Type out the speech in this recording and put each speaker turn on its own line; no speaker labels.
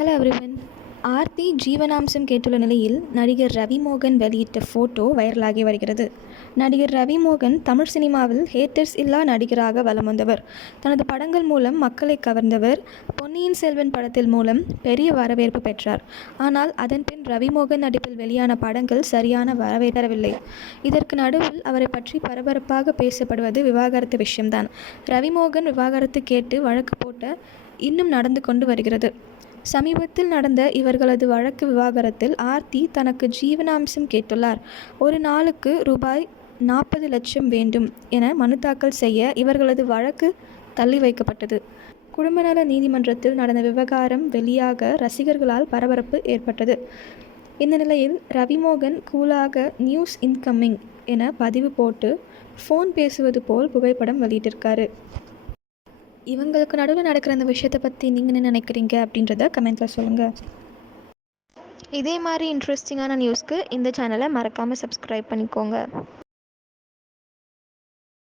Hello everyone Aarthi ஜீவனாம்சம் கேட்டுள்ள நிலையில் நடிகர் ரவிமோகன் வெளியிட்ட ஃபோட்டோ வைரலாகி வருகிறது. நடிகர் ரவிமோகன் தமிழ் சினிமாவில் ஹேட்டர்ஸ் இல்லா நடிகராக வலம் வந்தவர். தனது படங்கள் மூலம் மக்களை கவர்ந்தவர். பொன்னியின் செல்வன் படத்தில் மூலம் பெரிய வரவேற்பு பெற்றார். ஆனால் அதன் பின் நடிப்பில் வெளியான படங்கள் சரியான வரவேறவில்லை இதற்கு நடுவில் அவரை பற்றி பரபரப்பாக பேசப்படுவது விவாகரத்து விஷயம்தான். ரவிமோகன் விவாகரத்து கேட்டு வழக்கு போட்ட இன்னும் நடந்து கொண்டு வருகிறது. சமீபத்தில் நடந்த இவர்களது வழக்கு விவாகரத்தில் ஆர்த்தி தனக்கு ஜீவனாம்சம் கேட்டுள்ளார். ஒரு நாளுக்கு ரூபாய் நாற்பது லட்சம் வேண்டும் என மனு தாக்கல் செய்ய இவர்களது வழக்கு தள்ளி வைக்கப்பட்டது. குடும்பநல நீதிமன்றத்தில் நடந்த விவகாரம் வெளியாக ரசிகர்களால் பரபரப்பு ஏற்பட்டது. இந்த நிலையில் ரவிமோகன் கூலாக நியூஸ் இன்கம்மிங் என பதிவு போட்டு ஃபோன் பேசுவது போல் புகைப்படம் வெளியிட்டிருக்காரு. இவங்களுக்கு நடுவில் நடக்கிற அந்த விஷயத்தை பற்றி நீங்கள் என்ன நினைக்கிறீங்க அப்படின்றத கமெண்ட்டில் சொல்லுங்கள் இதே மாதிரி இன்ட்ரெஸ்டிங்கான நியூஸ்க்கு இந்த சேனலை மறக்காமல் சப்ஸ்கிரைப் பண்ணிக்கோங்க.